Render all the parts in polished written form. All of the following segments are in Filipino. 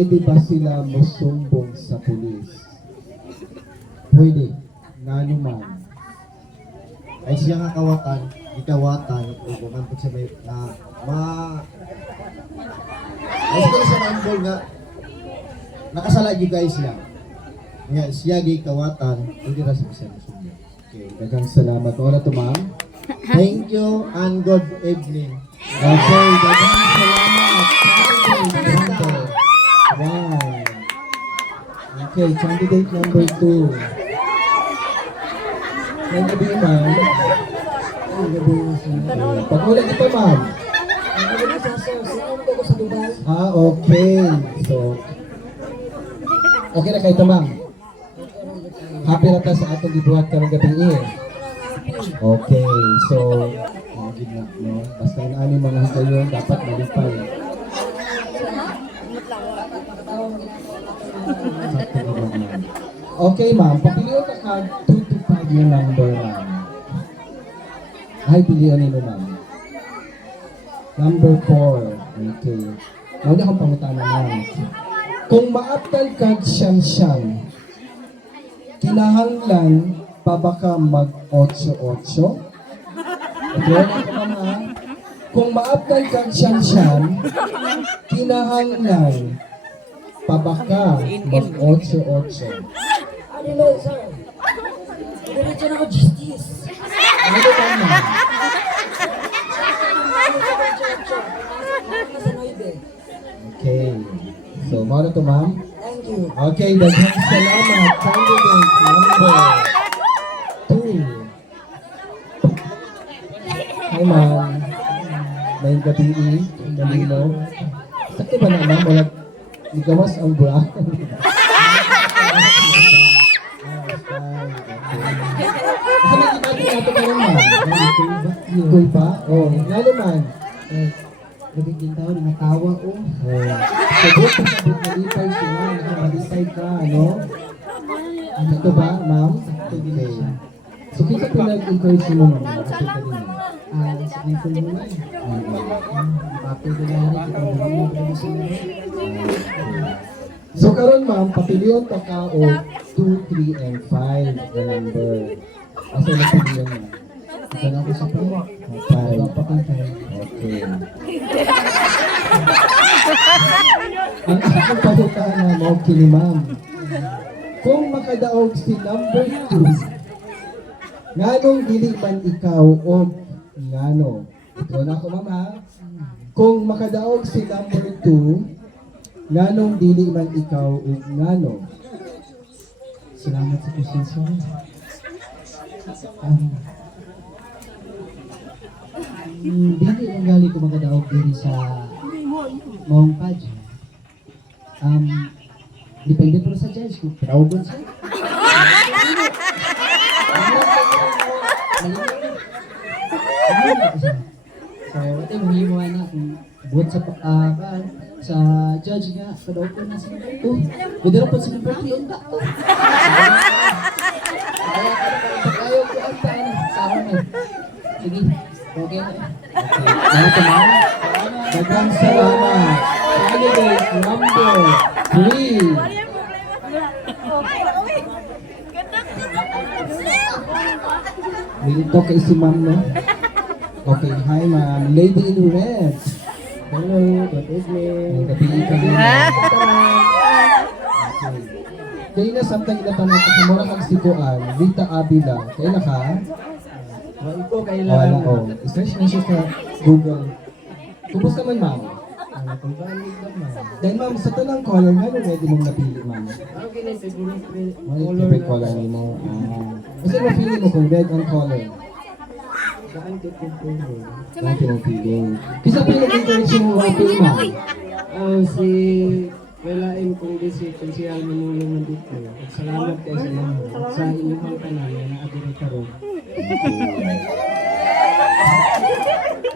pwede ba sila musumbong sa pulis? Pwede. Nga naman. Ay siya nga kawatan, gikawatan, ubukan po siya may ay siguro siya nambol nga nakasala you guys siya. Nga siya gikawatan, hindi ra siya musumbong. Okay, daghang salamat. Wala to, ma'am. Thank you and good evening. Okay, daghang salamat. Candidate. Wow. Okay, candidate number 2. May gabi, ma'am. Pag-ulat ito, ma'am. Okay. So, okay na kayo ito, ma'am. Happy na ta sa atong gibuhat karong gabi eh. Okay, so, gina, no? Basta yung aming mga higayon, dapat malipay. Okay, ma'am. Papiliyon ka ka 2 to 5 yung number, ma'am. Ay, piliyon nilo, ma'am. Number 4. Okay. Mawala akong pangutana, ma'am. Kung maaptal ka siyang-siyang, kinahanglan pa ba ka mag-8-8? Okay, ako, ma'am. Kung maaptal ka siyang-siyang, kinahanglan pa ba ka mag-8-8? Ano na, sir? Diretso na ako justice. Ano ba, ma'am? Okay. So, mao na to, ma'am? Thank you. Okay, daghang salamat. Candidate number 2. Hi, ma'am. May gabi, Dalino. Sakto ba na, ma'am? Wala, ligawas ang bra. Kasi nagkikati natin ka rin, ma'am. Ikoy pa? Oo. Nga naman. Gabi din tao, nangatawa ko. Sabot na ipay siya. Nakalipay ka, ano? Ito ba, ma'am? Okay. So, kita pinag-encourage mo, ma'am. Nakapit ka din. Sige ko muna. Papel ko na rin. Kita mo muna. So, karon ma'am, papiliyon ka ka o 2, 3, and 5 na number. Asa na piliyon, ma'am? Sana ako sa pawa. 5. Papakantay. Okay. Ang akong pagkakana mo, kini ma'am. Kung makadaog si number 2, nganong dili man ikaw o ngano? Ito na ako, ma'am, ha? Kung makadaog si number 2, nganong dili man ikaw o ngano? Salamat sa question, sir. Dili lang gali ko magadaog diri sa Mount Page. Depende pero sa judge kung proud siya. So, ito yung hiwa na kung buhat sa sa judge nga, kadaog ko na sa number 2. Pwede rin po sa number 3 unta to. Ayaw ko ang sa akin na. Sige, okay na. Ano ito, ma'am? Daghang salamat. Candidate number 3. Dito kay si ma'am, no? Okay, hi ma'am. Lady in red. Hello, good evening. Gabi ka din. Kaya na samtang inatanong ko sa mga kagsikuan, Rita Abila. Kaya na ka? Wala ko Wala kailangan. ko. I-search na siya sa Google. Kumusta man, ma'am? Kung valid naman. Dahil ma'am, sa tanang color, ano ready mong napili, ma'am? Okay na, favorite Ano yung color favorite color ni mo? Kasi mapili mo kung red ang color. Saan ko color? Ang pinapili. Kasi pinag-encourage mo mapili, ma'am. Si Walain kong si Konsyal Manulong nandito. Salamat kayo sa inyo. Sa inyong tanan na naagiri karon.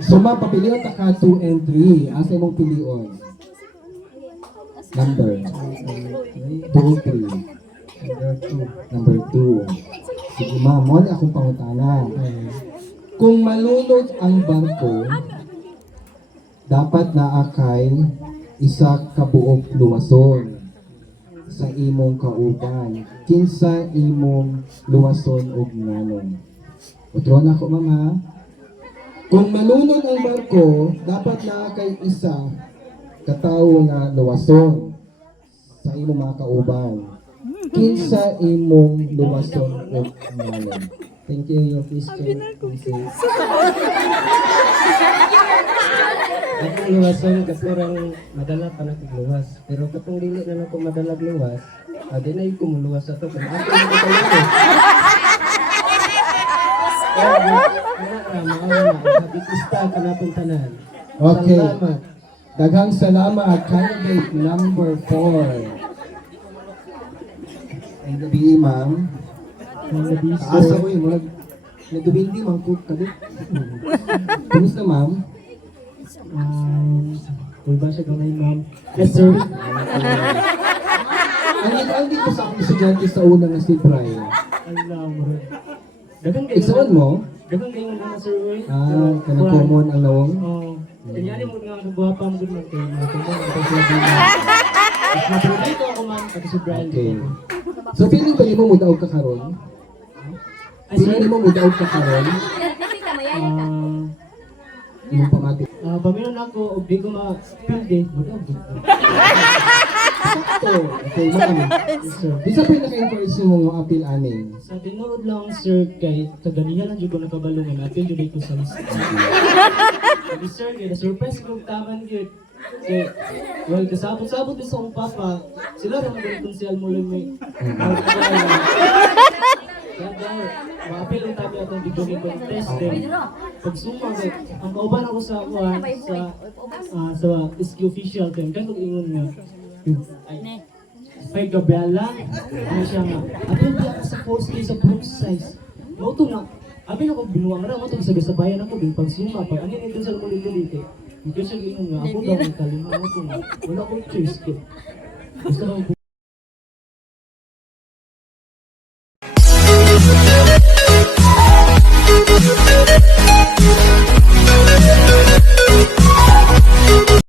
So ma'am, papilion ta ka 2 and 3. Asa mong pilion? Number 2 o 3? Number 2. Sige ma'am, mo na akong pangutana. Kung malunod ang bangko, dapat naakay isa ka buok luwason sa imong kauban. Kinsa imong luwason og nganon. Otro na ko, ma'am, ha? Kung malunod ang barko, dapat na kay isa katawo nga luwason sa imong mga kauban. Kinsa imong luwason og nganon. Thank you, your Christian. Ako luwason kasurang madala pa na luwas. Pero katong dili na ako madalag luwas, di na ko muluwas ato kung ako na ko luwas. Habitista ka na tanan. Okay. Salamat. Daghang salamat, candidate number 4. Ang gabi, ma'am. Asa ko yung mga nagabindi, ma'am, cook kabit. Kumusta, ma'am? Kung ba siya gamay, ma'am? Yes, sir. Ang di ko sa akong estudyante sa unang na si Brian. Allah, bro. Dagang kayo. Iksaon mo? Dagang kayo mga sir, oy. Kanang common ang lawong. Oo. Kanyari mo nga nagwapa mo gud man kayo. Mas ako man kasi si Brian. Okay. So, feeling ba niyo mo mudaog ka karon? Ay, sir. Feeling mo mudaog ka karon? Yung pamati. Paminon ako, og di ko ma-field eh. Wala, Sakto. Okay, ma'am. yes, sir. Di sa pinaka-encourage mo mga appeal aning? Sa tinuod lang, sir, kay kaganihan lang dyan ko nakabalungan. Apil dyan ko sa list. Sabi, sir, kaya na-surprise ko taman yun. Kaya, well, kasabot-sabot din sa akong papa, sila rin mga konsyal mo lang may kaya daw, ma-apil ang tabi atong bigyan contest din. Pag suma, ang kauban ako sa kuhan, sa SQ official team, kaya mag-ingon nga, ay Gabriela, ano siya nga, apil di ako sa post sa group size. Mauto na, apil ako binuwang na, mauto sa gasabayan ako, din pag suma, pag ano yung sa kulit dito. Hindi siya ginong nga, ako daw may kalima, mauto na, wala akong choice ko. Gusto lang